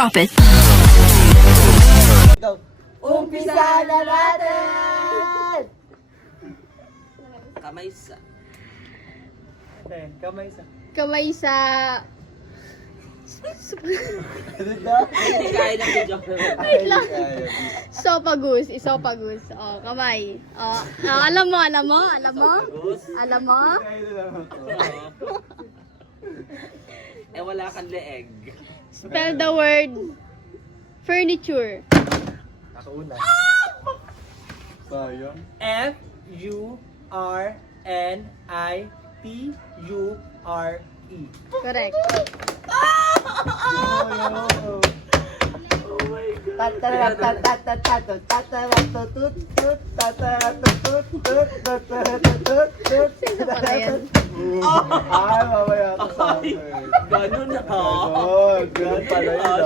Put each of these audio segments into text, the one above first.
Drop it. Go. Umpisa na natin! Kamay sa... Kamay sa... Kamay sa... Hindi kaya ng video. Wait lang. Sopagus. Isopagus. Oh, kamay. Oh, alam mo. Eh wala kang leeg. Spell the word furniture. Nakauna. Sayang. Furniture. Correct. Sino pala yan? Ay, mamaya ka sa akin. Ganun na. Ganun pala yun.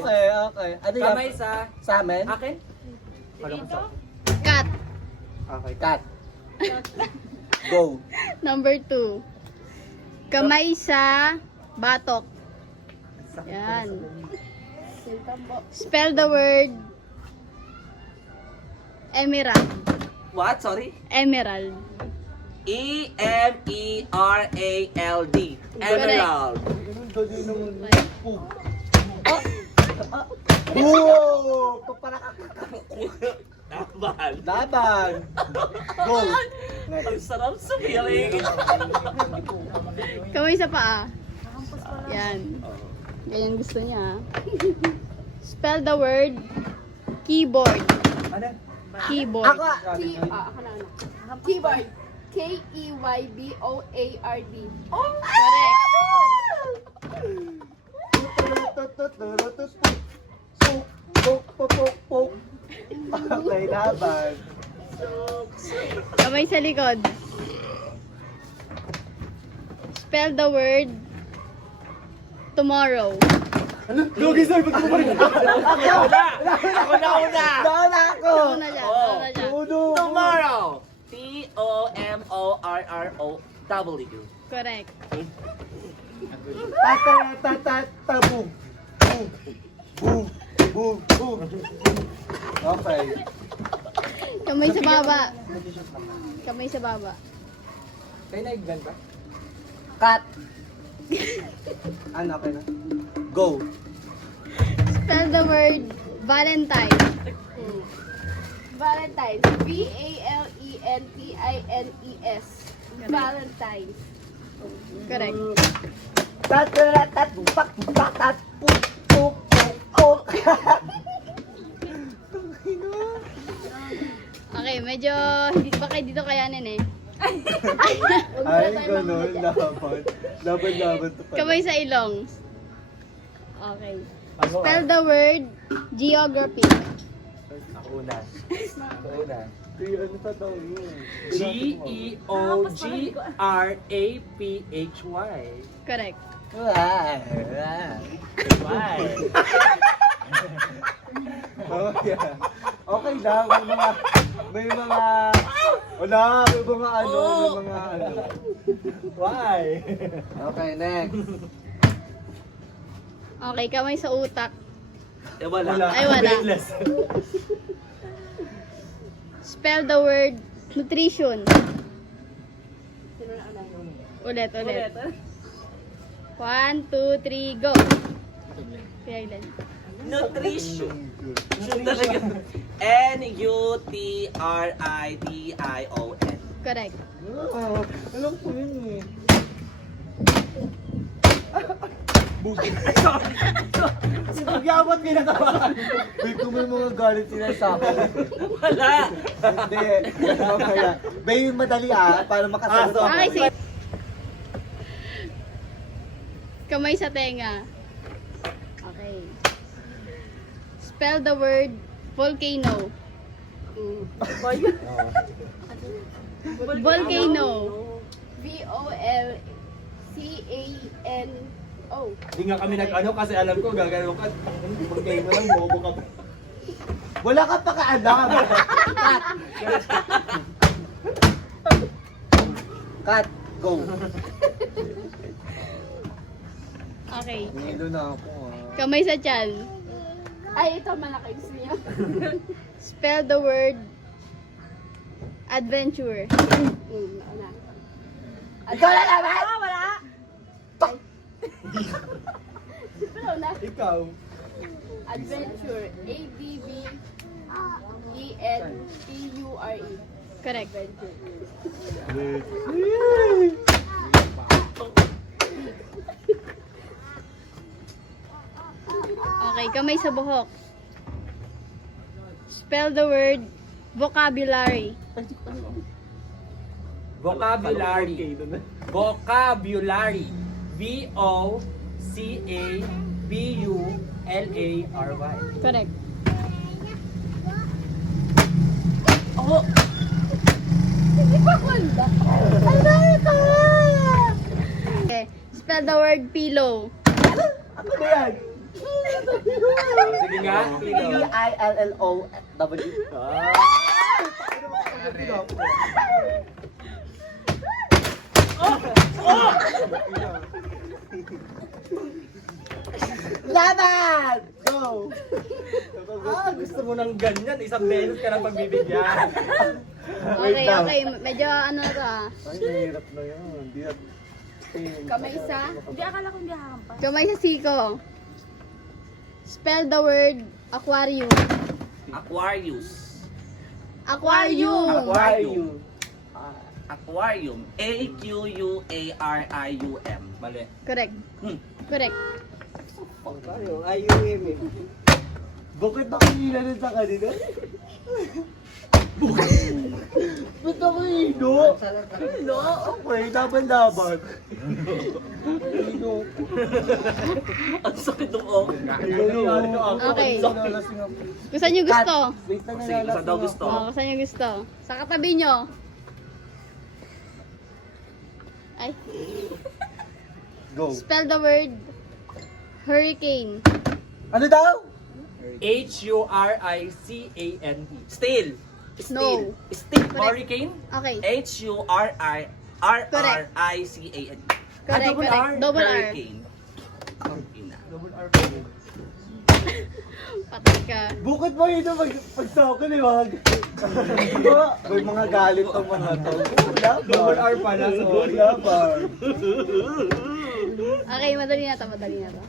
Okay. Okay. Ano yan? Kamay sa... Sa amin? Akin? Cat. Okay, cut. Go. Number 2. Kamay sa batok. Yan. Spell the word emerald. What? Sorry? Emerald. E-M-E-R-A-L-D. Emerald. Ganun dali naman. Pug. Wow! Laban. Laban. Go. Ang sarap sa feeling. Kamay sa paa. Yan. Ganyan gusto niya. Spell the word keyboard. Ano? Keyboard. Ako. Keyboard. K-E-Y-B-O-A-R-D. Correct. Okay, laban. Kamay sa likod. Spell the word tomorrow. Lugi sir, ba't mo pa rin? Ako na una. Nauna ako. Ako na siya. Ako na siya. Uno. Tomorrow. T-O-M-O-R-R-O-W. Correct. Boom. Boom. Boom. Boom. Okay. Kamay sa baba. Kamay sa baba. Kayo naiglan ba? Cut. Ano, okay na? Go. Spell the word Valentine. Valentine's. V-A-L-E-N-T-I-N-E-S. Valentine's. Correct. Okay, medyo hindi ba kayo dito kayanin eh. Ay, ganun. Laban. Laban to pala. Kamay sa ilong. Okay. Spell the word geography. Ako una. Ano pa daw yun? G-E-O-G-R-A-P-H-Y. Correct. Why? Oh, yeah. Okay lang. May mga Why? Okay, next. Okay, kamay sa utak. Eh wala. Ay, wala. Spell the word nutrition. Ulit. 1, 2, 3, go. Kaya ilan? Nutrition. Talaga. N-U-T-R-I-T-I-O-N. Correct. Alam ko yun eh. Nagyabat kayo na tawakan. Wait, kung may mga galit sila sa akin. Wala. Hindi. Mamaya. Bay yung madali para makasagot ako. Okay, sige. Kamay sa tenga. Okay. Spell the word volcano. Volcano. V-O-L-C-A-N-O. Hindi nga kami nag-ano kasi alam ko gagano ka. Mag-game mo lang, bobo ka. Wala ka pa kaalam. Cut. Go. Okay. Nilo na ako Kamay sa tiyan. Ay, ito malaki. Gusto niyo? Spell the word adventure. Wala. Ikaw na naman! Wala! Wala na. Ikaw. Adventure. ADVENTURE. Correct. Adventure. Okay, kamay sa buhok. Spell the word vocabulary. Vocabulary. Vocabulary. V-O-C-A-B-U-L-A-R-Y. Correct. Hindi pa kwanda. Okay, spell the word pillow. Ano ba yan? Sige nga. P-I-L-L-O-W. Laban! Go! Gusto mo ng ganyan. Isang beses ka lang pagbibigyan. Okay, okay. Medyo ano na to ah. Ay, mahirap na yan. Hindi na... Kamay sa... Hindi, akala ko hindi hahampa. Kamay sa siko. Spell the word aquarium. Aquarius. Aquarium. Aquarium. Aquarium. A-Q-U-A-R-I-U-M. Mali. Correct. Correct. IUM eh. Bakit nakahila nun sa kanina? Ba't ako hino? Hino? Okay, laban-laban. Hino. Ang sakit ng ok. Okay. Kung saan nyo gusto? Wait lang, Sige, saan daw gusto? Oh, kung saan nyo gusto? Sa katabi nyo. Ay. Go. Spell the word hurricane. Ano daw? H-U-R-I-C-A-N-E. Still. No. Still. Correct. Hurricane? Okay. H-U-R-I-R-R-I-C-A-N. Correct, double correct. R? Double R. Hurricane. Ina. Double R. Patay ka. Bukod mo ito pagsako ni Wag. May mga galit ang mga to. Double R pala, sorry. Laban. Okay, madali na to, madali na to.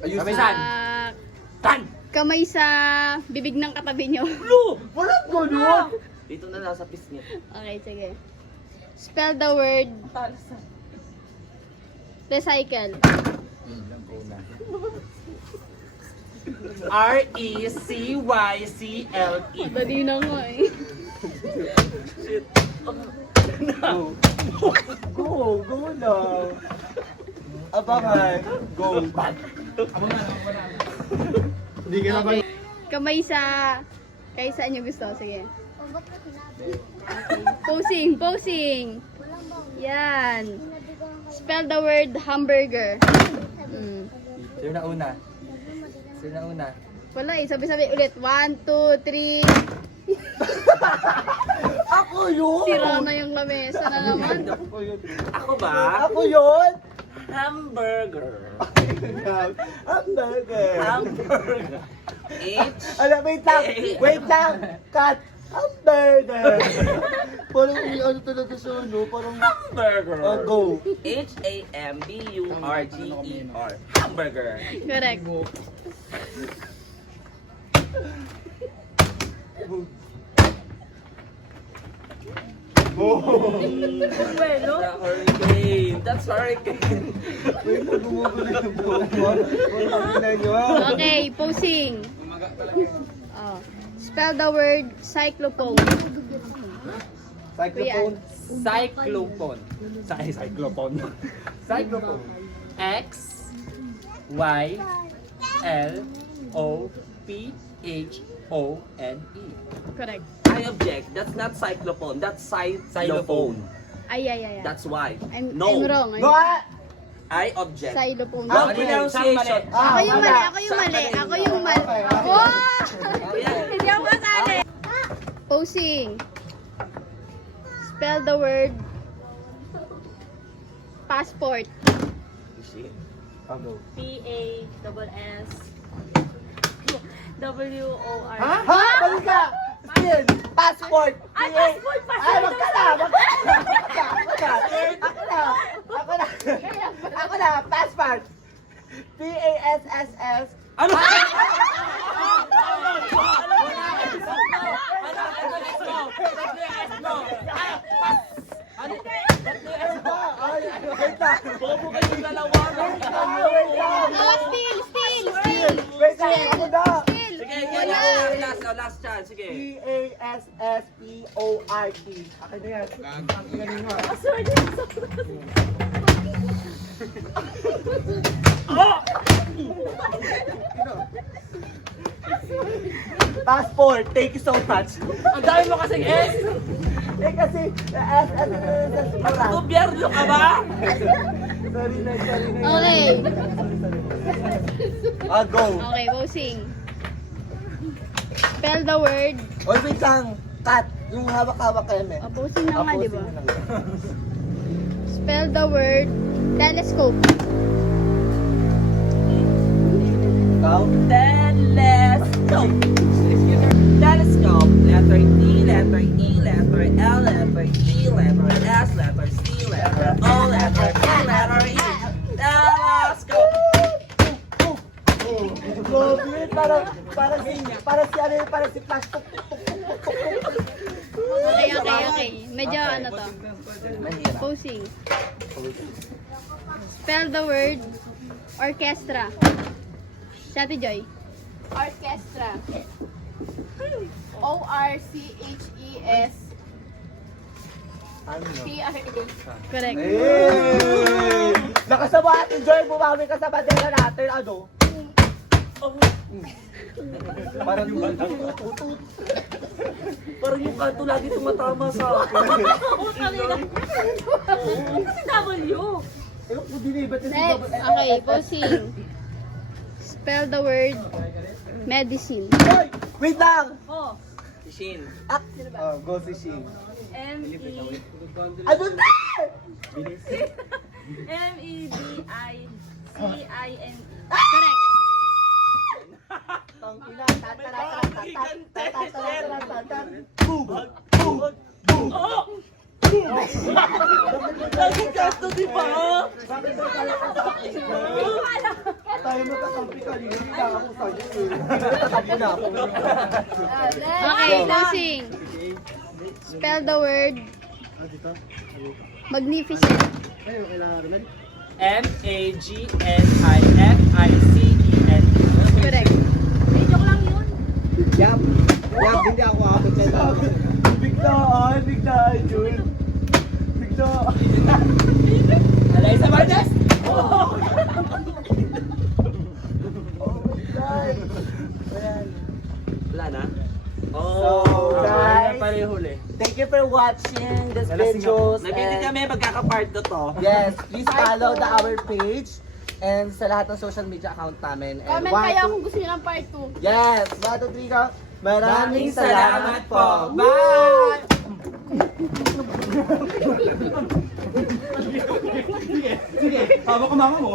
Kami saan? Ah, Tan! kamay sa bibig ng katabi nyo. Walang ganun. Dito na lang sa pisngi. Okay, sige. Spell the word recycle. R-E-C-Y-C-L-E. Madali na nga eh. Go. Go lang. Abangan. Go. Hindi ka na ba? Okay. Kamay sa... Kay saan nyo gusto? Sige. Posing, posing. Yan. Spell the word hamburger. Sino na una? Sino na una? Wala eh, sabi-sabi ulit. 1, 2, 3. Ako yun. Sira na yung lamesa na naman. Ako ba? Ako yun. Hamburger. Hamburger. Hamburger. H. Wait lang. Wait lang. Cut. Hamburger. Parang ano talaga siya, no? Parang... Hamburger. Go. H-A-M-B-U-R-G-E-R. Hamburger. Correct. Hurricane. That's hurricane. Wait, gumugulo yung buhok mo. Wala na nyo. Okay, posing. Oh. Spell the word cyclophone. Cyclophone. Cyclophone. Cyclophone. Cyclophone. X Y L O P H O N E. Correct. I object. That's not cyclophone. That's xylophone. Ay. That's why. I'm No. wrong. Go ah! I object. Xylophone. Wrong Okay. pronunciation. Ako yung mali, ako yung mali, ako yung mali. Wow! Hindi ako kasali. Posing. Spell the word Passport. P-A-S-S-W-O-R. Ha? Balik ka! Spin! Passport! Ay, passport! Ay, wag ka na! Wag ka! Ako na! Passport! P-A-S-S-S. Ano? Ay, wait lang! Bobo kayong dalawa. Wait lang! Oh, still. Wait lang! Ako na! Sige, last chance. Sige. P-A-S-S-P-O-R-T. Akin na yan. Ang galing mo. Passport, thank you so much. Ang dami mo kasing S. Eh kasi, S. Gobyerno ka ba? Sorry na. Okay. Go. Okay, bossing. Spell the word. Oy, wait lang. Cut. Yung hawak-hawak kayo, men. Bossing na nga, di ba? Spell the word telescope. Ikaw? Telescope. Telescope. Letter T, letter E, letter L, letter E, letter S, letter C, letter O, letter E, letter E. Telescope. Goblin, parang si Flash. Okay. Medyo ano to. Posing. Spell the word orchestra. Chati Joy. Orchestra. O-R-C-H-E-S-T-R-A. Correct. Hey! Nakasama natin, Joy. Bumami ka sa bandera natin. Ano? Parang yung Parang yung kanto lagi tumatama sa akin. Kasi W. Ewan ko din eh, ba't hindi Next. Okay, posing. Spell the word medicine. Hoy! Wait lang! O. Shin. Go si Shin. M-E. Ano na? M-E-D-I-C-I-N-E. Correct. Tangina, Lagi kanto, di ba? Tayo magkakampi kanina, hindi lang ako sa'yo eh. Tatakbo na ako. Okay, posing. Spell the word magnificent. M-A-G-N-I-F-I-C-E-N. Correct. Joke lang yun. Yap, hindi ako abot sa ito. Biglaan, Jul. Biglaan. Eliza Marquez! Wala na? So, guys, Pareho huli. thank you for watching this videos. Nag-edit kami, magkaka-part na to. Yes, please follow our page and sa lahat ng social media account namin. And Comment kayo kung gusto niyo ng part 2. Yes, 1, 2, 3 ka. Maraming salamat po. Bye! Sige, hawak ko mama mo.